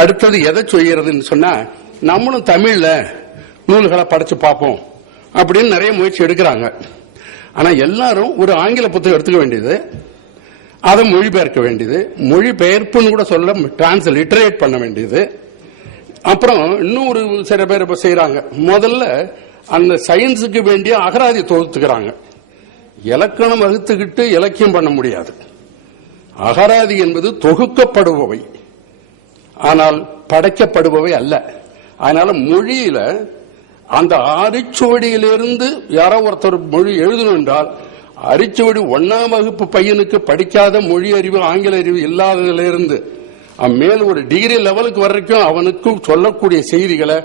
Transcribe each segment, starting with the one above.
அடுத்தது எதை செய்யறதுன்னு சொன்னா, நம்மளும் தமிழ்ல நூல்களை படிச்சு பார்ப்போம் அப்படின்னு நிறைய முயற்சி எடுக்கிறாங்க. ஆனா எல்லாரும் ஒரு ஆங்கில புத்தகம் எடுத்துக்க வேண்டியது, அதை மொழிபெயர்க்க வேண்டியது, மொழிபெயர்ப்புன்னு கூட சொல்ல டிரான்ஸ்லிட்டரேட் பண்ண வேண்டியது. அப்புறம் இன்னும் ஒரு சில பேர் இப்ப செய்யறாங்க, முதல்ல அந்த சயின்ஸுக்கு வேண்டிய அகராதி தொகுத்துக்கிறாங்க. இலக்கணம் வகுத்துக்கிட்டு இலக்கியம் பண்ண முடியாது. அகராதி என்பது தொகுக்கப்படுபவை, ஆனால் படைக்கப்படுபவை அல்ல. அதனால மொழியில அந்த அரிச்சுவடியிலிருந்து யாரோ ஒருத்தர் மொழி எழுதணும் என்றால், அரிச்சுவடி 1ஆம் வகுப்பு பையனுக்கு படிக்காத மொழி அறிவு ஆங்கில அறிவு இல்லாததிலிருந்து மேல் ஒரு டிகிரி லெவலுக்கு வரைக்கும் அவனுக்கு சொல்லக்கூடிய செய்திகளை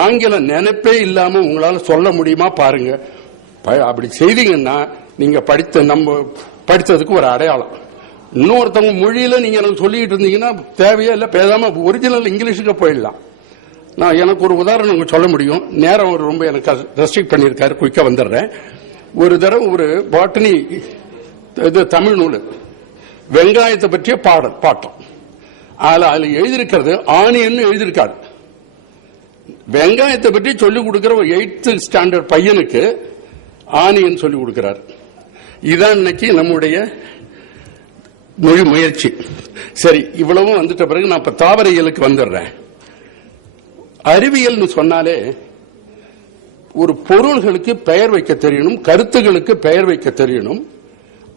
ஆங்கில நினைப்பே இல்லாம உங்களால சொல்ல முடியுமா பாருங்க. அப்படி செய்தீங்கன்னா நீங்க படித்ததுக்கு ஒரு அடையாளம். இன்னொருத்தவங்க மொழியில நீங்க எனக்கு சொல்லிட்டு இருந்தீங்கன்னா தேவையே இல்லை, பேசாம ஒரிஜினல் இங்கிலீஷுக்கு போயிடலாம். நான் எனக்கு ஒரு உதாரணம் சொல்ல முடியும், நேரம் ரொம்ப எனக்கு ரெஸ்ட்ரிக்ட் பண்ணியிருக்காரு, குயிக்கா வந்துடுறேன். ஒரு தடவை ஒரு பாட்டனி தமிழ் நூல் வெங்காயத்தை பற்றிய பாட்டம், அதுல எழுதியிருக்கிறது ஆனியன் எழுதியிருக்காரு. வெங்காயத்தை பற்றி சொல்லிக் கொடுக்கிற ஒரு 8th ஸ்டாண்டர்ட் பையனுக்கு ஆனியன் சொல்லிக் கொடுக்கிறார். இதான் இன்னைக்கு நம்முடைய மொழி முயற்சி. சரி, இவ்வளவும் வந்துட்ட பிறகு நான் இப்ப தாவரையியலுக்கு வந்துடுறேன். அறிவியல் சொன்னாலே ஒரு பொருள்களுக்கு பெயர் வைக்க தெரியணும், கருத்துகளுக்கு பெயர் வைக்க தெரியணும்,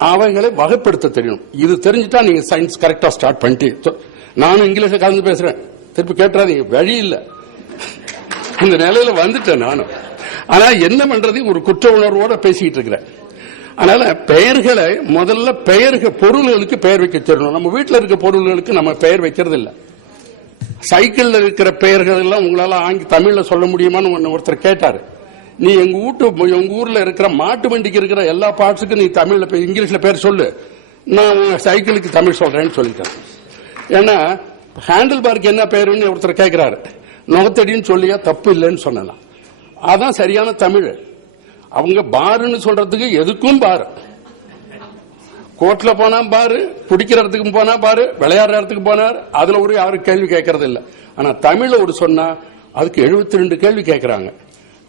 அவைகளை வகைப்படுத்த தெரியணும். இது தெரிஞ்சுட்டா நீங்க சயின்ஸ் கரெக்டா ஸ்டார்ட் பண்ணிட்டு, நானும் இங்கிலீஷ்ல கலந்து பேசுறேன், திருப்பி கேட்டுறாதீங்க, வழி இல்ல, இந்த நிலையில வந்துட்டேன் நானும். ஆனா என்ன பண்றது, ஒரு குற்ற உணர்வோட பேசிட்டு இருக்கிறேன். அதனால பெயர்களை முதல்ல பொருள்களுக்கு பெயர் வைக்க தெரியணும். நம்ம வீட்டில் இருக்க பொருள்களுக்கு நம்ம பெயர் வைக்கிறது இல்லை. சைக்கிள்ல இருக்கிற பெயர்கள் எல்லாம் உங்களால தமிழ்ல சொல்ல முடியுமான்னு ஒருத்தர் கேட்டாரு. நீ உங்க ஊர்ல இருக்கிற மாட்டு வண்டிக்கு இருக்கிற எல்லா பார்ட்ஸுக்கும் நீ தமிழ்ல இங்கிலீஷ்ல பேர் சொல்லு, நான் சைக்கிளுக்கு தமிழ் சொல்றேன்னு சொல்லிட்டேன். ஏன்னா ஹேண்டில் பார்க்கு என்ன பேருன்னு ஒருத்தர் கேட்கிறாரு, நுகத்தடின்னு சொல்லியா தப்பு இல்லைன்னு சொன்னலாம். அதான் சரியான தமிழ். அவங்க பாருன்னு சொல்றதுக்கு எதுக்கும் பாரு, கோர்ட்ல போனா பாரு, குடிக்கிற இடத்துக்கு போனா பாரு, விளையாடுற இடத்துக்கு போனார், அதுல ஒரு யாரும் கேள்வி கேட்கறது இல்ல. ஆனா தமிழ்ல ஒரு சொன்னா அதுக்கு 72 கேள்வி கேட்கறாங்க.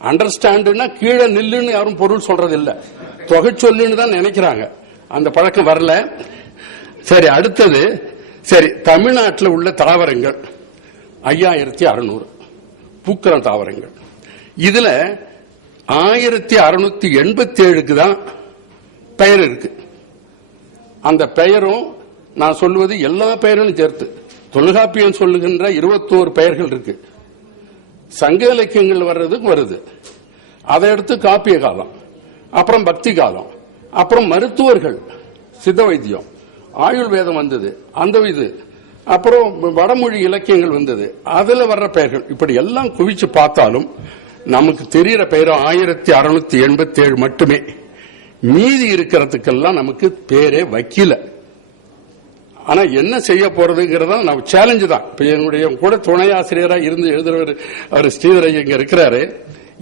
அண்டர்ஸ்டாண்டுன்னா கீழே நில்லுன்னு யாரும் பொருள் சொல்றது இல்ல, தொகை சொல்லுன்னு தான் நினைக்கிறாங்க. அந்த பழக்கம் வரல. சரி, அடுத்தது சரி, தமிழ்நாட்டில் உள்ள தாவரங்கள் 5600 பூக்கிற தாவரங்கள். இதுல 1687க்கு தான் பெயர் இருக்கு. அந்த பெயரும் நான் சொல்லுவது எல்லா பெயரும் சேர்த்து தொல்காப்பியம் சொல்லுகின்ற 21 பெயர்கள் இருக்கு. சங்க இலக்கியங்கள் வர்றதுக்கு வருது, அதை எடுத்து காப்பிய காலம், அப்புறம் பக்தி காலம், அப்புறம் மருத்துவர்கள் சித்த வைத்தியம், ஆயுள் வேதம் வந்தது, அந்த இது, அப்புறம் வடமொழி இலக்கியங்கள் வந்தது, அதுல வர்ற பெயர்கள். இப்படி எல்லாம் குவிச்சு பார்த்தாலும் நமக்கு தெரிகிற பெயர் 1687 மட்டுமே. மீதி இருக்கிறதுக்கெல்லாம் நமக்கு பேரே வைக்கல. ஆனா என்ன செய்ய போறதுங்கிறதா நம்ம சேலஞ்சு தான். இப்ப என்னுடைய கூட துணை ஆசிரியரா இருந்து எழுதுறவர் அவர் ஸ்ரீதர் இங்க இருக்கிறாரு.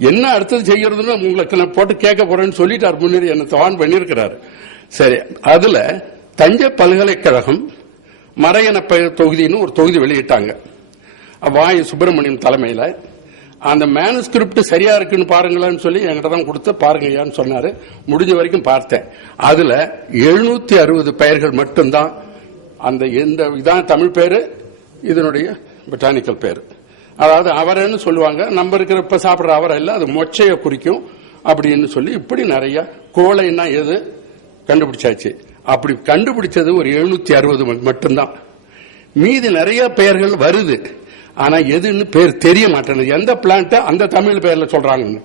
என்ன அடுத்தது செய்யறதுன்னு உங்களுக்கு நான் போட்டு கேட்க போறேன்னு சொல்லிட்டார், முன்னாடி என்ன தவான் பண்ணிருக்கிறாரு. சரி, அதுல தஞ்சை பல்கலைக்கழகம் மறையன பெயர் தொகுதின்னு ஒரு தொகுதி வெளியிட்டாங்க, வாயு சுப்பிரமணியம் தலைமையில. அந்த மேனுஸ்கிரிப்ட் சரியா இருக்குன்னு பாருங்களேன்னு சொல்லி என்கிட்ட தான் கொடுத்து பாருங்கய்யான்னு சொன்னாரு. முடிஞ்ச வரைக்கும் பார்த்தேன். அதுல 760 பெயர்கள் மட்டும்தான். அந்த இதான் தமிழ் பேரு, இதனுடைய பொட்டானிக்கல் பேரு. அதாவது அவரைன்னு சொல்லுவாங்க, நம்ம இருக்கிற இப்ப சாப்பிடுற அவரை இல்ல, அது மொச்சைய குறிக்கும் அப்படின்னு சொல்லி இப்படி நிறைய. கோழைன்னா எது கண்டுபிடிச்சாச்சு. அப்படி கண்டுபிடிச்சது ஒரு 760 மட்டும்தான். மீதி நிறைய பெயர்கள் வருது, ஆனா எதுன்னு பேர் தெரிய மாட்டேங்குது. எந்த பிளான்ட் அந்த தமிழ் பெயர்ல சொல்றாங்கன்னு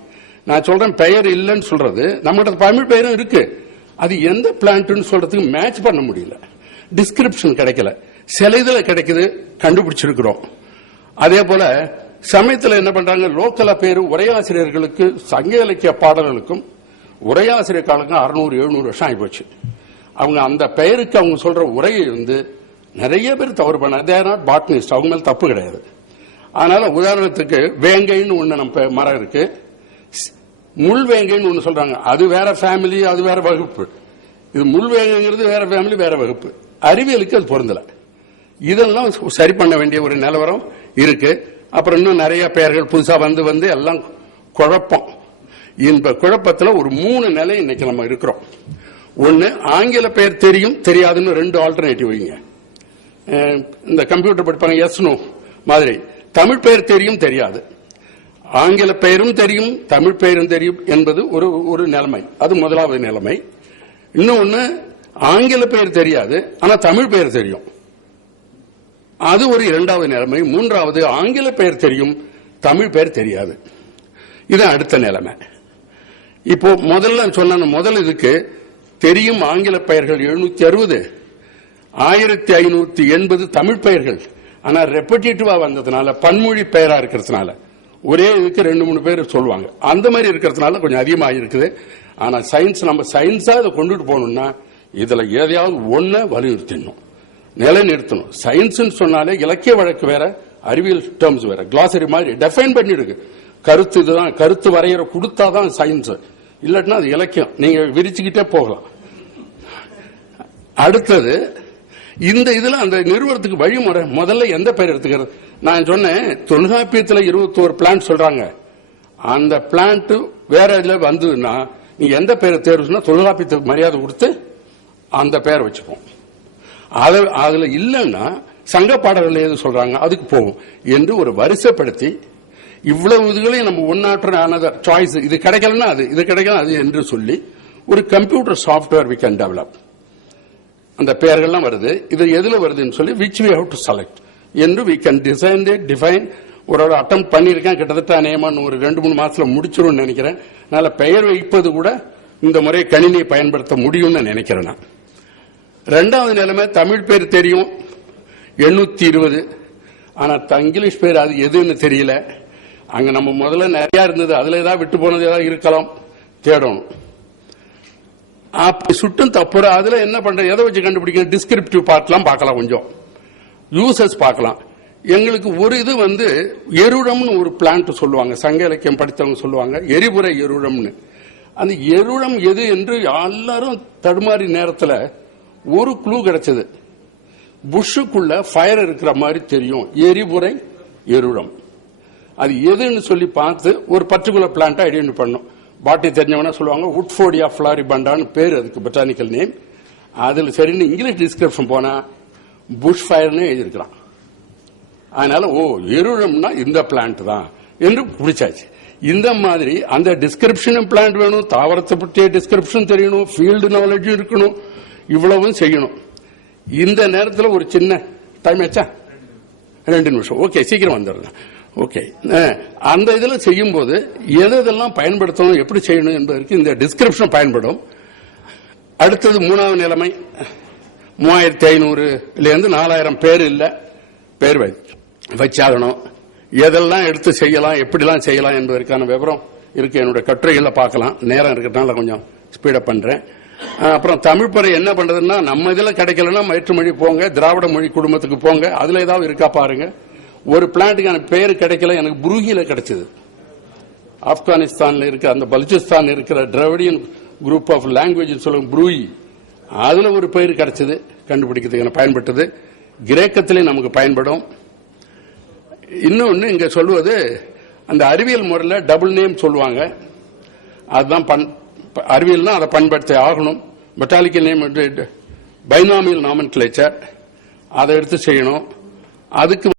நான் சொல்றேன். பெயர் இல்லைன்னு சொல்றது, நம்மகிட்ட தமிழ் பெயரும் இருக்கு, அது எந்த பிளான்ட்னு சொல்றதுக்கு மேட்ச் பண்ண முடியல, டிஸ்கிரிப்ஷன் கிடைக்கல. சில இதுல கிடைக்குது, கண்டுபிடிச்சிருக்கிறோம். அதே போல சமயத்தில் என்ன பண்றாங்க, லோக்கலா பேரு உரையாசிரியர்களுக்கு சங்க இலக்கிய பாடல்களுக்கும் உரையாசிரியர் காலக்கும் 600-700 வருஷம் ஆகிப்போச்சு. அவங்க அந்த பெயருக்கு அவங்க சொல்ற உரையை நிறைய பேர் தவறு பண்ண, தேர் நாட் பாட்னிஸ்ட், அவங்க மேல தப்பு கிடையாது. அதனால உதாரணத்துக்கு வேங்கைன்னு ஒண்ணு நம்ம மரம் இருக்கு, முள் வேங்கைன்னு ஒண்ணு சொல்றாங்க, அது வேற ஃபேமிலி, அது வேற வகுப்பு. இது முள் வேங்கைங்கிறது வேற ஃபேமிலி, வேற வகுப்பு. அறிவியலுக்கு அது பொருந்தல. இதெல்லாம் சரி பண்ண வேண்டிய ஒரு நிலவரம் இருக்கு. அப்புறம் இன்னும் நிறைய பெயர்கள் புதுசா வந்து எல்லாம் குழப்பம். இந்த குழப்பத்தில் ஒரு 3 நிலை இன்னைக்கு நம்ம இருக்கிறோம். ஒன்னு, ஆங்கில பெயர் தெரியும் தெரியாதுன்னு 2 ஆல்டர்னேட்டிவ் வைங்க. இந்த கம்ப்யூட்டர் படிப்பாங்க எஸ் நோ மாதிரி. தமிழ் பெயர் தெரியும் தெரியாது, ஆங்கில பெயரும் தெரியும் தமிழ் பெயரும் தெரியும் என்பது ஒரு நிலைமை. அது முதலாவது நிலைமை. இன்னொன்னு, ஆங்கில பெயர் தெரியாது ஆனா தமிழ் பெயர் தெரியும், அது ஒரு 2வது நிலைமை. 3வது, ஆங்கில பெயர் தெரியும் தமிழ் பெயர் தெரியாது. இது அடுத்த நிலைமை. இப்போ முதல்ல சொன்ன முதல் இதுக்கு தெரியும் ஆங்கில பெயர்கள் 760, 1580 தமிழ் பெயர்கள். ஆனா ரெப்படேட்டிவா வந்ததுனால, பன்மொழி பெயரா இருக்கிறதுனால ஒரே இதுக்கு 2-3 பேர் சொல்லுவாங்க. அந்த மாதிரி இருக்கிறதுனால கொஞ்சம் அதிகமாக இருக்குது. ஆனா சயின்ஸ், நம்ம சயின்ஸா இதை கொண்டுட்டு போகணும்னா இதுல எதையாவது ஒன்ன வலியுறுத்தணும், நிலைநிறுத்தணும். சயின்ஸ் சொன்னாலே இலக்கிய வழக்கு வேற, அறிவியல் டேர்ம்ஸ் வேற. கிளாசரி மாதிரி டெஃபைன் பண்ணிடுங்க. கருத்து இதுதான், கருத்து வரையற கொடுத்தாதான் சயின்ஸ், இல்லாட்டினா அது இலக்கியம். நீங்க விரிச்சுக்கிட்டே போகலாம். அடுத்தது, இந்த இதுல அந்த நிறுவனத்துக்கு வழிமுறை முதல்ல எந்த பெயர் எடுத்துக்கிறது? நான் சொன்னேன், தொல்காப்பியத்தில் 21 பிளான்ட் சொல்றாங்க. அந்த பிளான்ட் வேற இதுல வந்ததுன்னா நீங்க எந்த பெயரை தேர்வு, தொல்காப்பியத்துக்கு மரியாதை கொடுத்து அந்த பெயரை வச்சுப்போம். அதுல இல்லைன்னா சங்க பாடல்கள் எது சொல்றாங்க அதுக்கு போகும் என்று ஒரு வரிசைப்படுத்தி, இவ்வளவு இதுகளையும் நம்ம ஒன் ஆஃப்டர் அனதர் சாய்ஸ், இது கிடைக்கலன்னா அது, இது கிடைக்கல அது என்று சொல்லி ஒரு computer software we can develop. அந்த பெயர்கள்லாம் வருது, இது எதுல வருதுன்னு சொல்லி which we have to select என்று வி கேன் டிஃபைன். ஒரு அட்டம் பண்ணியிருக்கேன், கிட்டத்தட்ட அநேகமான ஒரு 2-3 மாசத்துல முடிச்சிரும் நினைக்கிறேன். அதனால பெயர் வைப்பது கூட இந்த முறை கணினியை பயன்படுத்த முடியும்னு நினைக்கிறேன் நான். 2வது நிலைமை, தமிழ் பேர் தெரியும் 820, ஆனா இங்கிலீஷ் பேர் அது எதுன்னு தெரியல. அங்க நம்ம முதல்ல நிறைய இருந்தது, அதுல ஏதாவது விட்டு போனது ஏதாவது இருக்கலாம், தேடணும். அப்படி சுட்டும் தப்புற அதுல என்ன பண்ற, எதை வச்சு கண்டுபிடிக்க? டிஸ்கிரிப்டிவ் பார்ட்லாம் பார்க்கலாம், கொஞ்சம் யூசஸ் பார்க்கலாம். எங்களுக்கு ஒரு இது எருடம்னு ஒரு பிளான்ட் சொல்லுவாங்க, சங்க இலக்கியம் படித்தவங்க சொல்லுவாங்க, எரிபுரை எருடம்னு. அந்த எருடம் எது என்று எல்லாரும் தடுமாறி நேரத்தில் ஒரு க்ளூ கிடைச்சது. புஷ்ஷுக்குள்ள ஃபயர் இருக்கிற மாதிரி தெரியும், எரிபுரை எருடம். அது எதுன்னு சொல்லி பார்த்து ஒரு பர்டிகுலர் பிளான்ட் ஐடென்டிஃபை பண்ணும். பாட்டி தெரிஞ்சவனா சொல்லுவாங்க, உட்ஃபோர்டியா ஃபிளாரிபண்டான்னு பேர், அதுக்கு பொட்டானிக்கல் நேம். அதுல சரின்னு இங்கிலீஷ் டிஸ்கிரிப்ஷன் போனா புஷ் ஃபயர்னு எழுதியிருக்கிறான். அதனால எருடம்னா இந்த பிளான்ட் தான் என்று பிடிச்சாச்சு. இந்த மாதிரி அந்த டிஸ்கிரிப்ஷனும் பிளான்ட் வேணும், தாவரத்தை பற்றிய டிஸ்கிரிப்ஷன் தெரியணும், ஃபீல்டு நாலேஜும் இருக்கணும், இவ்வளவும் செய்யணும். இந்த நேரத்தில் ஒரு சின்ன டைம் ஆச்சா, 2 நிமிஷம். ஓகே, சீக்கிரம் வந்துடுறேன். ஓகே, அந்த இதுல செய்யும் போது எதெல்லாம் பயன்படுத்தணும், எப்படி செய்யணும் என்பதற்கு இந்த டிஸ்கிரிப்ஷன் பயன்படும். அடுத்தது 3வது நிலைமை, 3500 4000 பேர் இல்ல, பேர் வச்சாகணும். எதெல்லாம் எடுத்து செய்யலாம், எப்படிலாம் செய்யலாம் என்பதற்கான விவரம் இருக்கு, என்னுடைய கட்டுரைகளை பார்க்கலாம். நேரம் இருக்கிறதுனால கொஞ்சம் ஸ்பீடப் பண்றேன். அப்புறம் தமிழ் பெயர் என்ன பண்றதுன்னா, நம்ம இதுல கிடைக்கலன்னா மற்ற மொழி போங்க, திராவிட மொழி குடும்பத்துக்கு போங்க, அதுல ஏதாவது இருக்கா பாருங்க. ஒரு பிளான்ட்டுக்கான பேர் கிடைக்கல, எனக்கு புரூகில கிடைச்சது. ஆப்கானிஸ்தான்ல இருக்க, அந்த பலுச்சிஸ்தான் இருக்கிற டிராவிடியன் குரூப் ஆஃப் லாங்குவேஜ் சொல்லுங்க, புரூயி, அதுல ஒரு பெயர் கிடைச்சது, கண்டுபிடிக்கிறதுக்கு பயன்பட்டது. கிரேக்கத்திலே நமக்கு பயன்படும். இன்னொன்னு இங்க சொல்லுவது, அந்த அறிவியல் முறையில் டபுள் நேம் சொல்லுவாங்க, அதுதான் அறிவியல், அதை பயன்படுத்த ஆகணும். பொட்டானிக்கல் நேம், பைனாமியல் நாமென்க்ளேச்சர், அதை எடுத்து செய்யணும். அதுக்கு